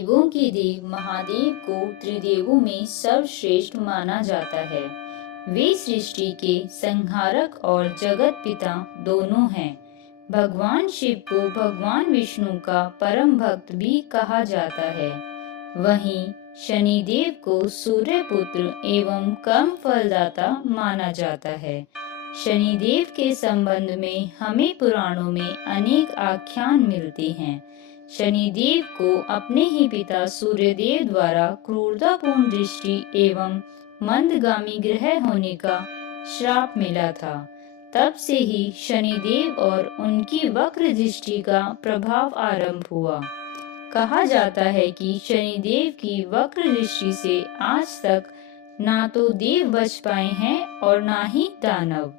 देवों के देव महादेव को त्रिदेवों में सर्वश्रेष्ठ माना जाता है। वे सृष्टि के संहारक और जगत पिता दोनों हैं। भगवान शिव को भगवान विष्णु का परम भक्त भी कहा जाता है। वहीं शनिदेव को सूर्य पुत्र एवं कर्म फलदाता माना जाता है। शनिदेव के संबंध में हमें पुराणों में अनेक आख्यान मिलते हैं। शनिदेव को अपने ही पिता सूर्यदेव द्वारा क्रूरतापूर्ण दृष्टि एवं मंदगामी ग्रह होने का श्राप मिला था। तब से ही शनिदेव और उनकी वक्र दृष्टि का प्रभाव आरंभ हुआ। कहा जाता है कि शनिदेव की वक्र दृष्टि से आज तक ना तो देव बच पाए हैं और ना ही दानव।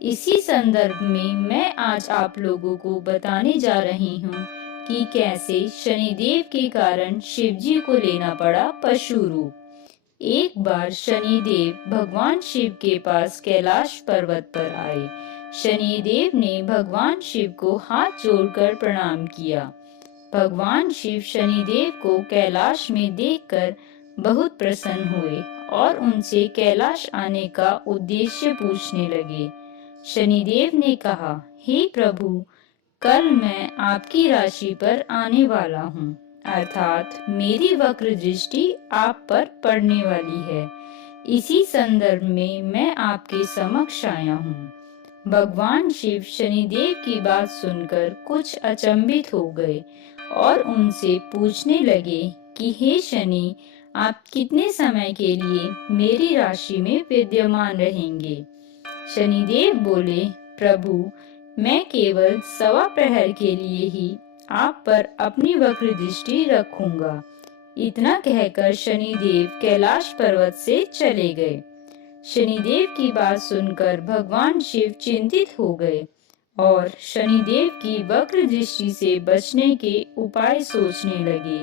इसी संदर्भ में मैं आज आप लोगों को बताने जा रही हूँ कि कैसे शनिदेव के कारण शिवजी को लेना पड़ा पशु रूप। एक बार शनिदेव भगवान शिव के पास कैलाश पर्वत पर आए। शनिदेव ने भगवान शिव को हाथ जोड़कर प्रणाम किया। भगवान शिव शनिदेव को कैलाश में देखकर बहुत प्रसन्न हुए और उनसे कैलाश आने का उद्देश्य पूछने लगे। शनिदेव ने कहा, हे प्रभु, कल मैं आपकी राशि पर आने वाला हूँ, अर्थात मेरी वक्र दृष्टि आप पर पड़ने वाली है। इसी संदर्भ में मैं आपके समक्ष आया हूँ। भगवान शिव शनिदेव की बात सुनकर कुछ अचंभित हो गए और उनसे पूछने लगे कि हे शनि, आप कितने समय के लिए मेरी राशि में विद्यमान रहेंगे? शनिदेव बोले, प्रभु, मैं केवल सवा प्रहर के लिए ही आप पर अपनी वक्र दृष्टि रखूंगा। इतना कहकर शनिदेव कैलाश पर्वत से चले गए। शनिदेव की बात सुनकर भगवान शिव चिंतित हो गए और शनिदेव की वक्र दृष्टि से बचने के उपाय सोचने लगे।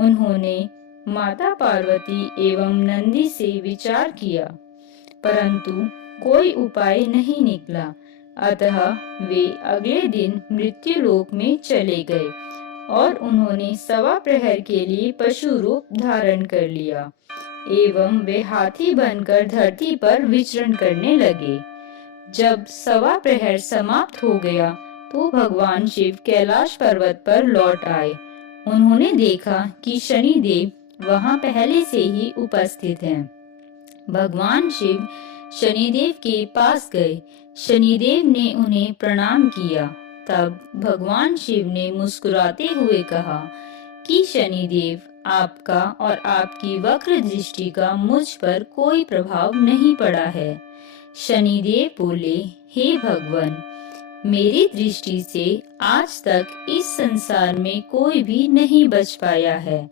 उन्होंने माता पार्वती एवं नंदी से विचार किया, परंतु कोई उपाय नहीं निकला। अतः वे अगले दिन मृत्यु लोक में चले गए और उन्होंने सवा प्रहर के लिए पशु रूप धारण कर लिया एवं वे हाथी बनकर धरती पर विचरण करने लगे। जब सवा प्रहर समाप्त हो गया तो भगवान शिव कैलाश पर्वत पर लौट आए। उन्होंने देखा कि शनिदेव वहां पहले से ही उपस्थित हैं। भगवान शिव शनिदेव के पास गए। शनिदेव ने उन्हें प्रणाम किया। तब भगवान शिव ने मुस्कुराते हुए कहा कि शनिदेव, आपका और आपकी वक्र दृष्टि का मुझ पर कोई प्रभाव नहीं पड़ा है। शनिदेव बोले, हे भगवान, मेरी दृष्टि से आज तक इस संसार में कोई भी नहीं बच पाया है,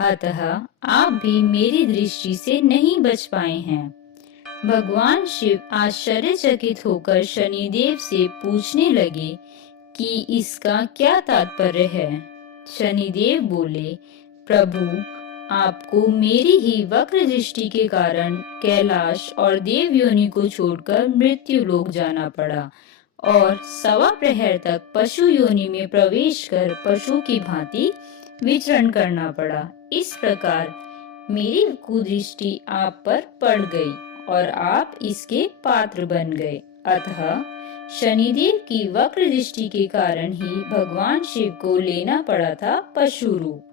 अतः आप भी मेरी दृष्टि से नहीं बच पाए हैं। भगवान शिव आश्चर्यचकित होकर शनिदेव से पूछने लगे कि इसका क्या तात्पर्य है। शनिदेव बोले, प्रभु, आपको मेरी ही वक्र दृष्टि के कारण कैलाश और देव योनि को छोड़कर मृत्यु लोक जाना पड़ा और सवा प्रहर तक पशु योनि में प्रवेश कर पशु की भांति विचरण करना पड़ा। इस प्रकार मेरी कुदृष्टि आप पर पड़ गई और आप इसके पात्र बन गए। अतः शनिदेव की वक्र दृष्टि के कारण ही भगवान शिव को लेना पड़ा था पशु रूप।